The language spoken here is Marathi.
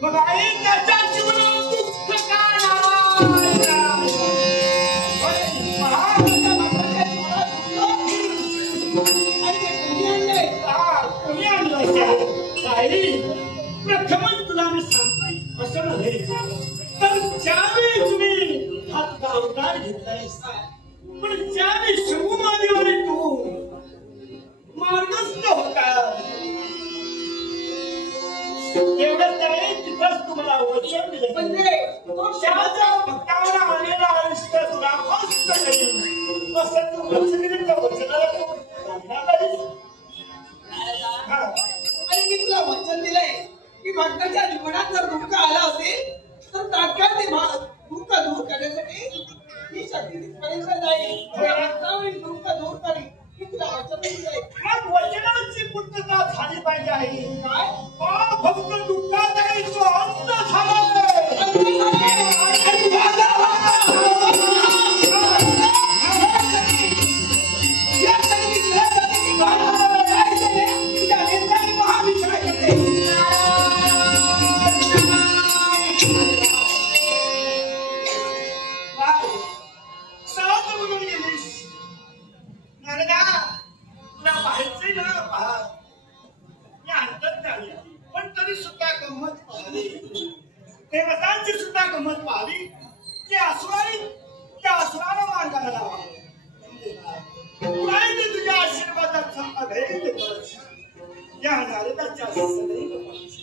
मग आई त्याच्या जीवनात दुःख का नाही? प्रथमच तुला मी सांगतोय असं नव्हे तर ज्यावेळी तुम्ही हात अवतार घेतलाय पण ज्यावेळी शंभूमादेवाने तू मार्गस्थ होता एवढंच नाही तिथंच तुम्हाला वचन दिलं म्हणजे त्याच्या भक्तांना आलेला आयुष्य तुला मस्त करेल असं तू वचन वचनाला तू आणि मी तुला वचन दिलंय की भक्ताच्या जीवनात जर दुःख आला असेल तर तात्काळ ते दुःख दूर करण्यासाठी ही शक्ती तिथपर्यंत जाईल भक्तावरील दुःख दूर करेल मी तुला वचन दिलंय. मग वचनाची पूर्तता झाली पाहिजे आहे काय फक्त दुःखात आहे तो अंत झाला पण तरी सुद्धा गंमत पाहिली देवतांची सुद्धा गंमत पाहिली की त्या असुराला मार्गाला लावा तुझ्या आशीर्वादाचा अभेद या नारदाच्या सदैव